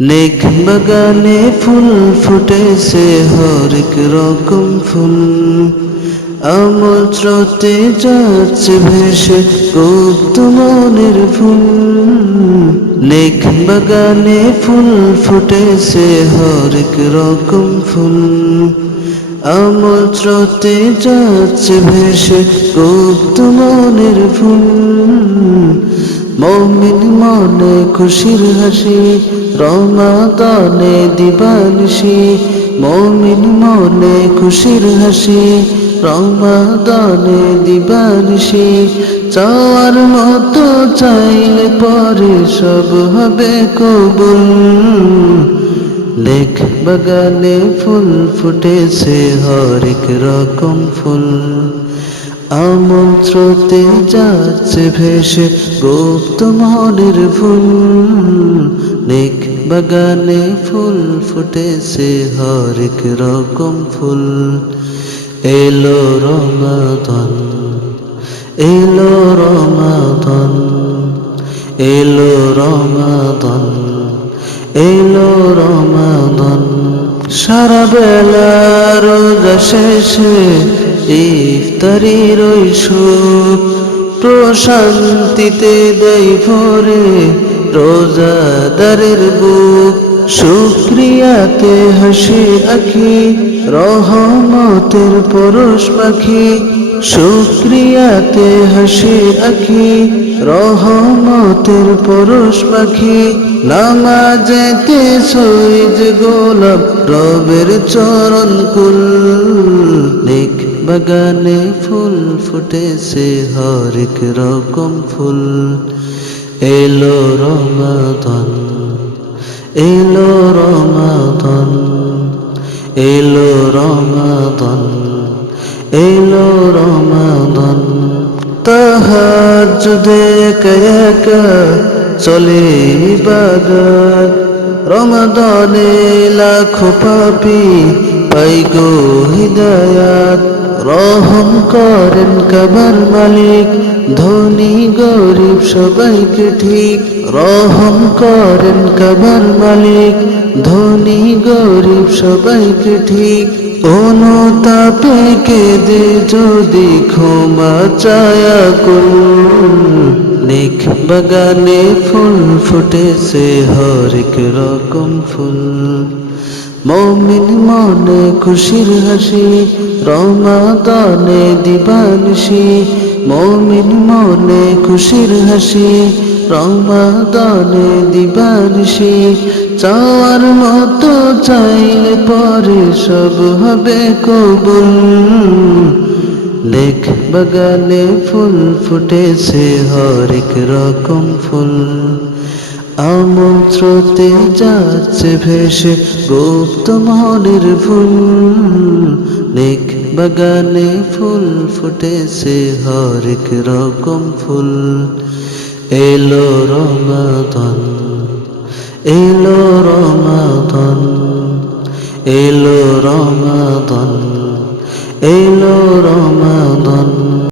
নেক বাগানে ফুল ফুটেছে হরেক রকম ফুল, আমল স্রোতে যাচ্ছে ভেসে গুপ্ত মনের ফুল। নেক বাগানে ফুল ফুটেছে হরেক রকম ফুল, আমল স্রোতে যাচ্ছে ভেসে গুপ্ত মনের ফুল। মুমিন মনে খুশির হাসি, রমাদানে দিবানিশি। মুমিন মনে খুশির হাসি, রমাদানে দিবানিশি। চাওয়ার মতো চাইলে পরে সব হবে কবুল। নেক বাগানে ফুল ফুটেছে হরেক রকম ফুল, আমল স্রোতে যাচ্ছে ভেসে গুপ্ত মনের ফুল। নেক বাগানে ফুল ফুটেছে হরেক রকম ফুল। এলো রমাদান, এলো রমাদান, এলো রমাদান, এলো রমাদান। সারা বেলা রোজা শেষে ইফতারির ওই সুখ, প্রশান্তিতে দেয় ভরে রোজাদারের বুক। শুকরিয়াতে হাসি আখি, রহমতের পরশ পাখি। শুকরিয়াতে হাসি আখি, রহমতের পরশ পাখি। নামাজেতে সইজ গোলাপ রবের চরণ কুল। নেক বাগানে ফুল ফুটেছে হরেক রকম ফুল। এলো রমাদান, এলো রমাদান, এলো রমাদান, এলো রমাদান। তাহাজ্জুদে একা একা চলে ইবাদত, রমাদানে লাখো পাপী পাই গো হিদায়াত। রহম করেন কাবার মালিক, ধনী গরিব সবাইকে ঠিক। রহম করেন কাবার মালিক, ধনী গরিব সবাইকে ঠিক। অনুতাপে কেঁদে যদি ক্ষমা চায়া কুল। নেক বাগানে ফুল ফুটেছে হরেক রকম ফুল, মুমিন মনে খুশির হাসি, রমাদানে দিবানিশি। মুমিন মনে খুশির হাসি, রমাদানে দিবানিশি। চাওয়ার মতো চাইলে পরে সব হবে কবুল। নেক বাগানে ফুল ফুটেছে হরেক রকম ফুল, আমল স্রোতে যাচ্ছে ভেসে গুপ্ত মনের ফুল। নেক বাগানে ফুল ফুটেছে হরেক রকম ফুল। এলো রমাদান, এলো রমাদান, এলো রমাদান, এলো রমাদান।